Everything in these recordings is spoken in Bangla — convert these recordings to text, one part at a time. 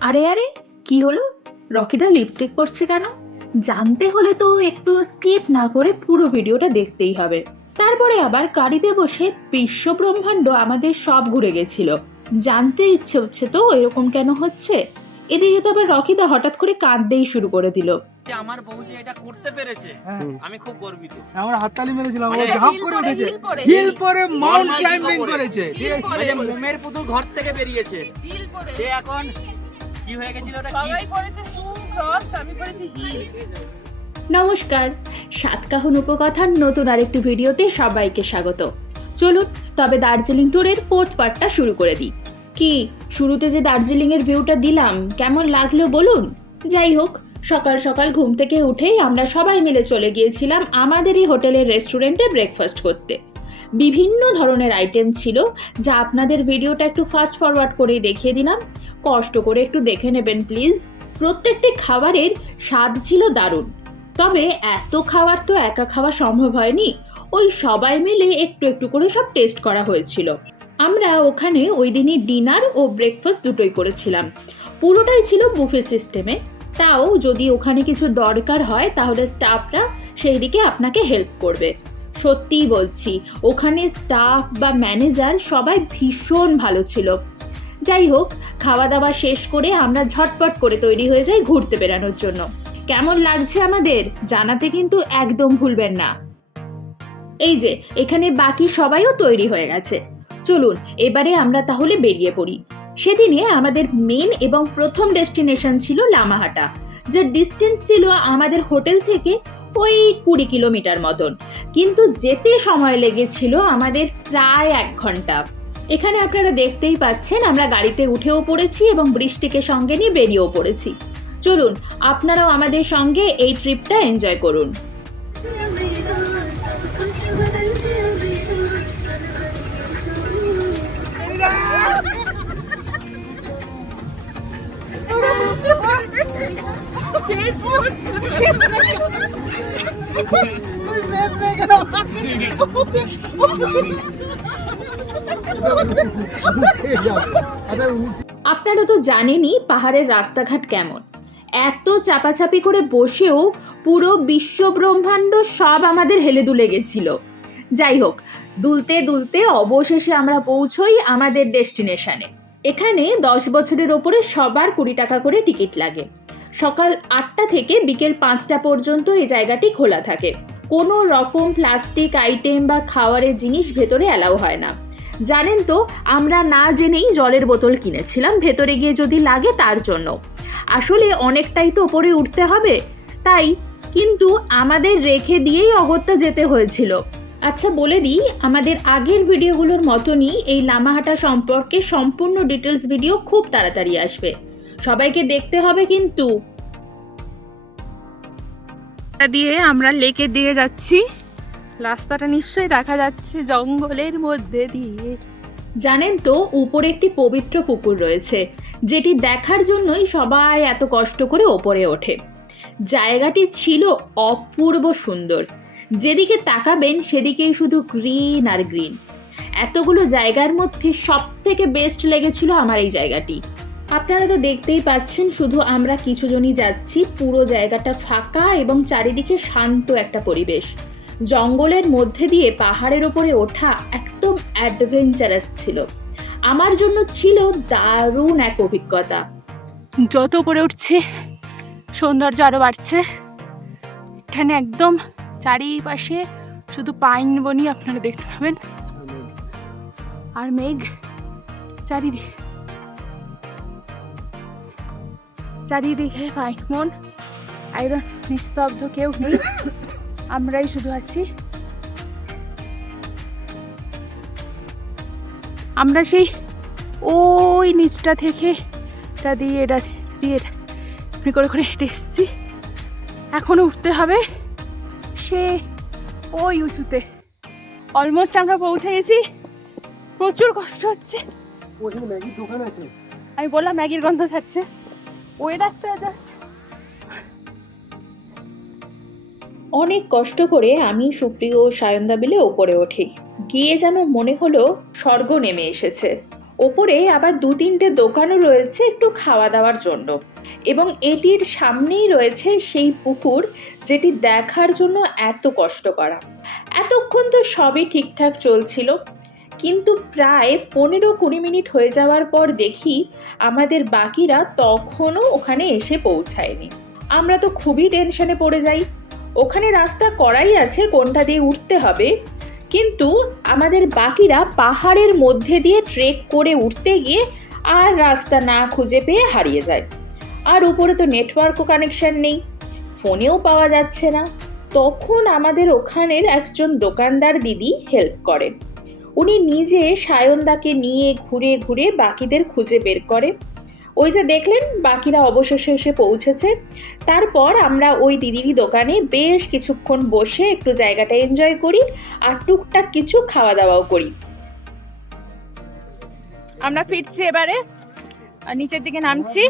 আরে আরে, কি হলো? রকিটা লিপস্টিক পরছে কেন? জানতে হলে তো একটু স্কিপ না করে পুরো ভিডিওটা দেখতেই হবে। তারপরে আবার গাড়িতে বসে বিশ্ব ব্রহ্মাণ্ড আমাদের সব ঘুরে গেছিল। জানতে ইচ্ছে হচ্ছে তো এরকম কেন হচ্ছে? এদিকে তো আবার রকিদা হঠাৎ করে কাঁদতেই শুরু করে দিল। যে আমার বউ যে এটা করতে পেরেছে হ্যাঁ। আমি খুব গর্বিত। আমরা হাততালি মেরেছিলাম ও মানে ঝাঁপ করে উঠেছে। হিল পরে। মাউন্ট ক্লাইম্বিং করেছে। মোমের পুতুল ঘর থেকে বেরিয়েছে। হিল পরে। সে এখন কি হয়ে গেছিল ওটা কি? সবাই পরেছে শু ক্রক্স আমি পরেছি হিল নমস্কার। সাতকাহন উপকথার নতুন আরেকটি ভিডিওতে সবাইকে স্বাগত। চলুন তবে দার্জিলিং ট্যুরের ফোর্থ পার্টটা শুরু করে দিই। কি শুরুতে যে দার্জিলিং এর ভিউটা দিলাম কেমন লাগল বলুন? যাই হোক সকাল সকাল ঘুম থেকে উঠেই আমরা সবাই মিলে চলে গিয়েছিলাম আমাদেরই হোটেলের রেস্টুরেন্টে ব্রেকফাস্ট করতে। বিভিন্ন ধরনের আইটেম ছিল যা আপনাদের ভিডিওটা একটু ফাস্ট ফরওয়ার্ড করেই দেখিয়ে দিলাম। কষ্ট করে একটু দেখে নেবেন প্লিজ প্রত্যেকটি খাবারের স্বাদ ছিল দারুণ। তবে এত খাবার তো একা খাওয়া সম্ভব হয়নি। ওই সবাই মিলে একটু একটু করে সব টেস্ট করা হয়েছিল। আমরা ওখানে ওই দিনই ডিনার ও ব্রেকফাস্ট দুটোই করেছিলাম। পুরোটাই ছিল বুফে সিস্টেমে তাও যদি ওখানে কিছু দরকার হয়, তাহলে স্টাফরা সেই দিকে আপনাকে হেল্প করবে। সত্যিই বলছি, ওখানে স্টাফ বা ম্যানেজার সবাই ভীষণ ভালো ছিল। যাই হোক খাওয়া দাওয়া শেষ করে আমরা ঝটপট করে তৈরি হয়ে যাই ঘুরতে বেরানোর জন্য। কেমন লাগছে আমাদের? জানাতে কিন্তু একদম ভুলবেন না। এই যে, এখানে বাকি সবাইও তৈরি হয়ে গেছে। চলুন, এবারে আমরা তাহলে বেরিয়ে পড়ি। সেদিনে আমাদের মেন এবং প্রথম ডেস্টিনেশন ছিল লামাহাটা যার ডিস্টেন্স ছিল আমাদের হোটেল থেকে ওই কুড়ি কিলোমিটার মতন। কিন্তু যেতে সময় লেগেছিল আমাদের প্রায় এক ঘণ্টা। এখানে আপনারা দেখতেই পাচ্ছেন, আমরা গাড়িতে উঠেও পড়েছি এবং বৃষ্টিকে সঙ্গে নিয়ে বেরিয়েও পড়েছি। চলুন, আপনারাও আমাদের সঙ্গে এই ট্রিপটা এনজয় করুন। আপনারা তো জানেনই পাহাড়ের রাস্তাঘাট কেমন। এত চাপাচাপি করে বসেও পুরো বিশ্ব ব্রহ্মাণ্ড সব আমাদের হেলে দুলে গেছিল। যাই হোক, দুলতে দুলতে অবশেষে আমরা পৌঁছই আমাদের ডেস্টিনেশনে। এখানে দশ বছরের ওপরে সবার কুড়ি টাকা করে টিকিট লাগে। সকাল আটটা থেকে বিকেল পাঁচটা পর্যন্ত এই জায়গাটি খোলা থাকে। কোনো রকম প্লাস্টিক আইটেম বা খাওয়ারের জিনিস ভেতরে অ্যালাউ হয় না। জানেন তো, আমরা না জেনেই জলের বোতল কিনেছিলাম, ভেতরে গিয়ে যদি লাগে তার জন্য। আসলে অনেকটাই তো ওপরে উঠতে হবে, তাই কিন্তু আমাদের রেখে দিয়েই অগত্যা যেতে হয়েছিল। আচ্ছা বলে দিই, আমাদের আগের ভিডিওগুলোর মতনই এই লামাহাটা সম্পর্কে সম্পূর্ণ ডিটেলস ভিডিও খুব তাড়াতাড়ি আসবে। সবাইকে দেখতে হবে কিন্তু। দিয়ে আমরা লেকের দিকে যাচ্ছি। রাস্তাটা নিশ্চয়ই দেখা যাচ্ছে জঙ্গলের মধ্যে দিয়ে। জানেন তো উপরে একটি পবিত্র পুকুর রয়েছে যেটি দেখার জন্যই সবাই এত কষ্ট করে ওপরে ওঠে। জায়গাটি ছিল অপূর্ব সুন্দর। যেদিকে তাকাবেন সেদিকেই শুধু গ্রিন আর গ্রিন। এতগুলো জায়গার মধ্যে সব থেকে বেস্ট লেগেছিল আমার এই জায়গাটি। আপনারা তো দেখতেই পাচ্ছেন শুধু আমরা কিছুজনই যাচ্ছি। পুরো জায়গাটা ফাঁকা এবং চারিদিকে শান্ত একটা পরিবেশ। জঙ্গলের মধ্যে দিয়ে পাহাড়ের ওপরে ওঠা একদম অ্যাডভেঞ্চারাস ছিল। আমার জন্য ছিল দারুণ এক অভিজ্ঞতা। যত উপরে উঠছে সৌন্দর্য আরও বাড়ছে। এখানে একদম চারিপাশে শুধু পাইন বনি আপনারা দেখতে পাবেন। আর মেঘ চারিদিকে। চারিদিকে বন একদম নিস্তব্ধ কেউ নেই। আমরাই শুধু আছি। আমরা সেই ওই নিচটা থেকে এটা দিয়ে এটা দিয়ে এটা করে করে হেঁটে এসেছি। এখনও উঠতে হবে সে ওই উঁচুতে। অলমোস্ট আমরা পৌঁছে গেছি। প্রচুর কষ্ট হচ্ছে। আমি বললাম ম্যাগির গন্ধ ছাড়ছে জাস্ট অনেক কষ্ট করে আমি সুপ্রিয় সায়ন্দা মিলে ওপরে উঠি গিয়ে যেন মনে হলো স্বর্গ নেমে এসেছে। ওপরে আবার দু তিনটে দোকানও রয়েছে একটু খাওয়া দাওয়ার জন্য। এবং এটির সামনেই রয়েছে সেই পুকুর যেটি দেখার জন্য এত কষ্ট করা। এতক্ষণ তো সবই ঠিকঠাক চলছিল। কিন্তু প্রায় পনেরো কুড়ি মিনিট হয়ে যাওয়ার পর দেখি আমাদের বাকিরা তখনও ওখানে এসে পৌঁছায়নি। আমরা তো খুবই টেনশনে পড়ে যাই। ওখানে রাস্তা করাই আছে, কোনটা দিয়ে উঠতে হবে? কিন্তু আমাদের বাকিরা পাহাড়ের মধ্যে দিয়ে ট্রেক করে উঠতে গিয়ে আর রাস্তা না খুঁজে পেয়ে হারিয়ে যায়। আর উপরে তো নেটওয়ার্কও কানেকশন নেই, ফোনেও পাওয়া যাচ্ছে না। তখন আমাদের ওখানের একজন দোকানদার দিদি হেল্প করেন। উনি নিজে সায়নদাকে নিয়ে ঘুরে ঘুরে বাকিদের খুঁজে বের করে। ওই যে দেখলেন বাকিরা অবশেষে এসে পৌঁছেছে। তারপর আমরা ওই দিদিরই দোকানে বেশ কিছুক্ষণ বসে একটু জায়গাটা এনজয় করি আর টুকটাক কিছু খাওয়া দাওয়াও করি। আমরা ফিরছি এবারে। নিচের দিকে নামছি।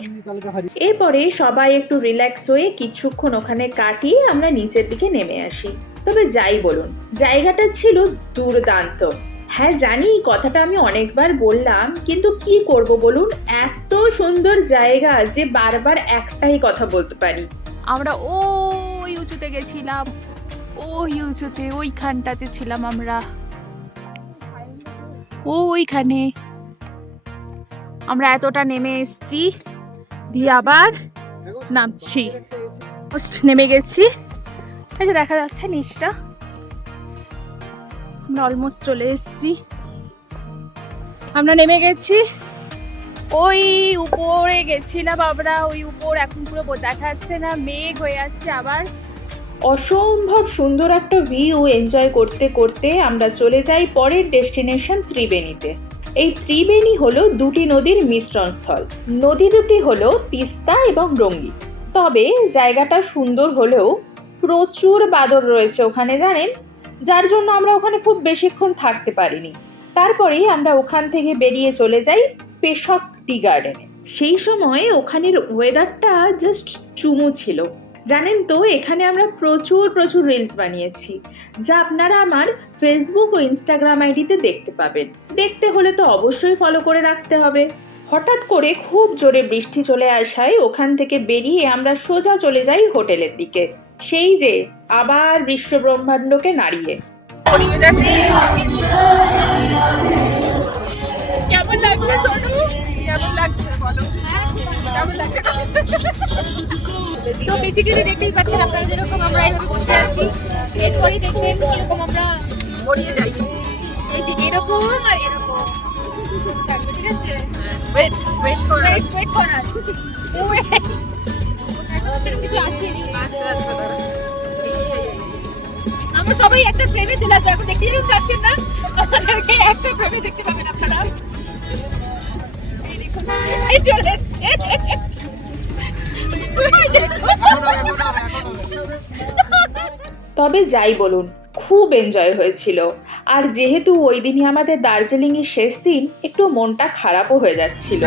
এরপরে সবাই একটু রিল্যাক্স হয়ে কিছুক্ষণ ওখানে কাটিয়ে আমরা নিচের দিকে নেমে আসি। তবে যাই বলুন জায়গাটা ছিল দুর্দান্ত। হ্যাঁ জানি, কথাটা আমি অনেকবার বললাম, কিন্তু কি করব বলুন? এত সুন্দর জায়গা যে বারবার একটাই কথা বলতে পারি। আমরা ওই উঁচুতে গেছিলাম, ওই উঁচুতে, ওইখানটাতে ছিলাম আমরা। ও ওইখানে আমরা এতটা নেমে এসেছি, দিয়ে আবার নামছি। নেমে গেছি। এই যে দেখা যাচ্ছে নিচটা। আমরা অলমোস্ট চলে এসেছি। আমরা নেমে গেছি। ওই উপরে গেছিলাম আমরা, ওই উপর এখন পুরো দেখা যাচ্ছে না, মেঘ হয়ে যাচ্ছে আবার। অসম্ভব সুন্দর একটা ভিউ এনজয় করতে করতে আমরা চলে যাই পরের ডেস্টিনেশন ত্রিবেণীতে। এই ত্রিবেণী হলো দুটি নদীর মিশ্রণস্থল নদী দুটি হলো তিস্তা এবং রঙ্গি। তবে জায়গাটা সুন্দর হলেও প্রচুর বাদর রয়েছে ওখানে, জানেন? যার জন্য আমরা ওখানে খুব বেশিক্ষণ থাকতে পারিনি। তারপরেই আমরা ওখান থেকে বেরিয়ে চলে যাই পেশক টি গার্ডেনে। সেই সময় ওখানের ওয়েদারটা জাস্ট চুমু ছিল। জানেন তো, এখানে আমরা প্রচুর প্রচুর রিলস বানিয়েছি, যা আপনারা আমার ফেসবুক ও ইনস্টাগ্রাম আইডিতে দেখতে পাবেন। দেখতে হলে তো অবশ্যই ফলো করে রাখতে হবে। হঠাৎ করে খুব জোরে বৃষ্টি চলে আসায় ওখান থেকে বেরিয়ে আমরা সোজা চলে যাই হোটেলের দিকে। সেই যে আবার বিশ্ব ব্রহ্মাণ্ডকে নাড়িয়ে। কেমন লাগছে সোনু? কেমন লাগছে বলো? কেমন লাগছে? তো বেসিক্যালি দেখতেই পাচ্ছেন আপনারা যেরকম আমরা এভাবে বসে আছি এরপরেই দেখবেন এরকম আমরা গড়িয়ে যাই। এই যে এরকম আর এরকম। ঠিক আছে wait wait for wait wait কর আর ওয়েট আমরা সবাই একটা ফ্রেমে চলে আসব। এখন দেখতে যেরকম পাচ্ছেন না। আমাদেরকে একটা ফ্রেমে দেখতে পাবেন আপনারা। এই চলে এসছে। তবে যাই বলুন খুব এনজয় হয়েছিল। আর যেহেতু ওই দিনই আমাদের দার্জিলিং এর শেষ দিন একটু মনটা খারাপও হয়ে যাচ্ছিল।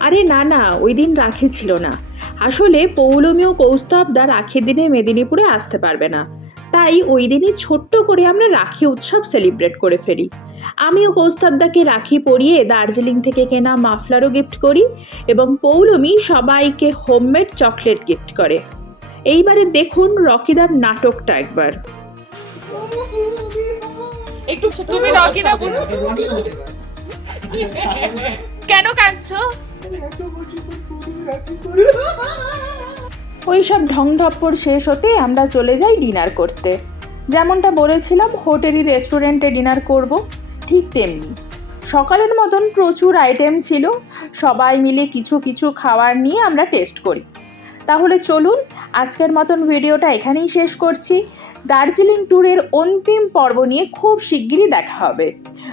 আরে না না, ওই দিন রাখি ছিল না। আসলে পৌলমী ও কৌস্তবদা রাখির দিনে মেদিনীপুরে আসতে পারবে না। তাই ওই দিনই ছোট্ট করে আমরা রাখি উৎসব সেলিব্রেট করে ফেলি। আমিও কৌস্তবদাকে রাখি পরিয়ে দার্জিলিং থেকে কেনা মাফলারও গিফট করি এবং পৌলমী সবাইকে হোমমেড চকলেট গিফট করে। এইবারে দেখুন রকিদার নাটকটা একবার। একটু তুমি রকিদা বুঝ- কেন কাঁদছো? ওই সব ঢং ঢপ্পর শেষ হতে আমরা চলে যাই ডিনার করতে। যেমনটা বলেছিলাম হোটেলই রেস্টুরেন্টে ডিনার করব ঠিক তেমনি। সকালের মতন প্রচুর আইটেম ছিল সবাই মিলে কিছু কিছু খাবার নিয়ে আমরা টেস্ট করি। তাহলে চলুন আজকের মতন ভিডিওটা এখানেই শেষ করছি। দার্জিলিং ট্যুরের অন্তিম পর্ব নিয়ে খুব শিগগিরই দেখা হবে।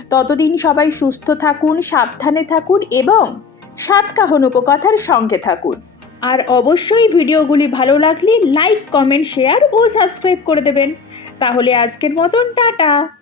ততদিন সবাই সুস্থ থাকুন, সাবধানে থাকুন এবং সাতকাহন উপকথার সঙ্গে থাকুন। আর অবশ্যই ভিডিওগুলি ভালো লাগলে লাইক, কমেন্ট, শেয়ার ও সাবস্ক্রাইব করে দেবেন। তাহলে আজকের মতন টাটা।